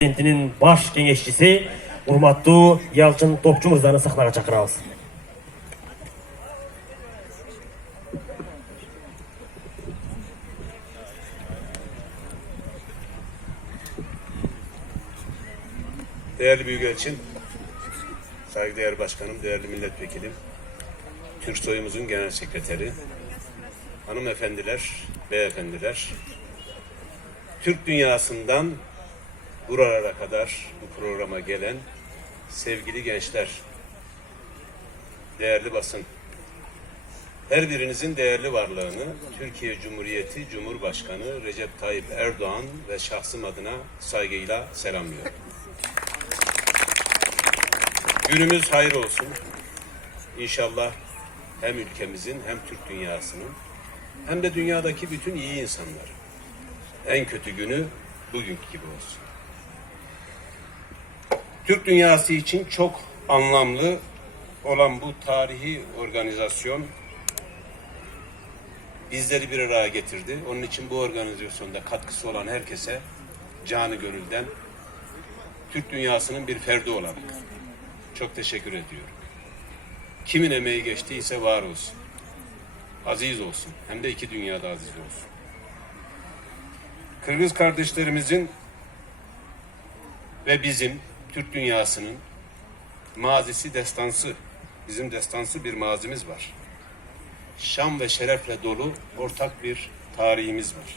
Prezidentinin baş kengeşçisi Urmatlı Yalçın Topçu Mırza'nı sahneye çakırabız. Değerli Büyükelçin, saygıdeğer başkanım, değerli milletvekilim, Türk soyumuzun genel sekreteri, hanımefendiler, beyefendiler, Türk dünyasından buralara kadar bu programa gelen sevgili gençler, değerli basın, her birinizin değerli varlığını Türkiye Cumhuriyeti Cumhurbaşkanı Recep Tayyip Erdoğan ve şahsım adına saygıyla selamlıyorum. Günümüz hayır olsun. İnşallah hem ülkemizin hem Türk dünyasının hem de dünyadaki bütün iyi insanların en kötü günü bugünkü gibi olsun. Türk dünyası için çok anlamlı olan bu tarihi organizasyon bizleri bir araya getirdi. Onun için bu organizasyonda katkısı olan herkese canı gönülden Türk dünyasının bir ferdi olarak çok teşekkür ediyorum. Kimin emeği geçtiyse var olsun. Aziz olsun. Hem de iki dünyada aziz olsun. Kırgız kardeşlerimizin ve bizim Türk dünyasının mazisi destansı, bizim destansı bir mazimiz var. Şan ve şerefle dolu ortak bir tarihimiz var.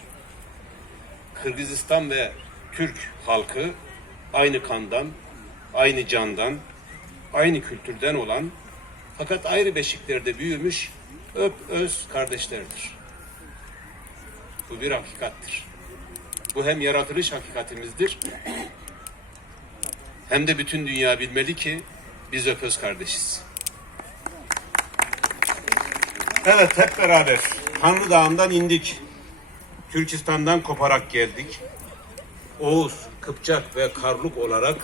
Kırgızistan ve Türk halkı aynı kandan, aynı candan, aynı kültürden olan fakat ayrı beşiklerde büyümüş öp öz kardeşlerdir. Bu bir hakikattir. Bu hem yaratılış hakikatimizdir hem de bütün dünya bilmeli ki biz öp öz kardeşiz. Evet hep beraber Tanrı Dağı'ndan indik. Türkistan'dan koparak geldik. Oğuz, Kıpçak ve Karluk olarak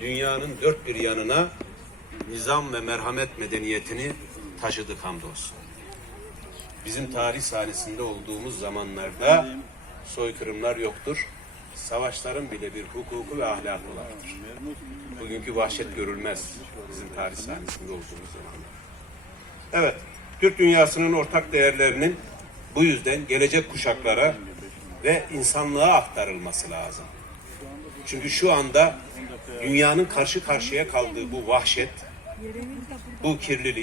dünyanın dört bir yanına nizam ve merhamet medeniyetini taşıdık hamdolsun. Bizim tarih sahnesinde olduğumuz zamanlarda soykırımlar yoktur. Savaşların bile bir hukuku ve ahlakı vardır. Bugünkü vahşet görülmez bizim tarih sahnesinde olduğumuz zamanlar. Evet, Türk dünyasının ortak değerlerinin bu yüzden gelecek kuşaklara ve insanlığa aktarılması lazım. Çünkü şu anda dünyanın karşı karşıya kaldığı bu vahşet, bu kirlilik,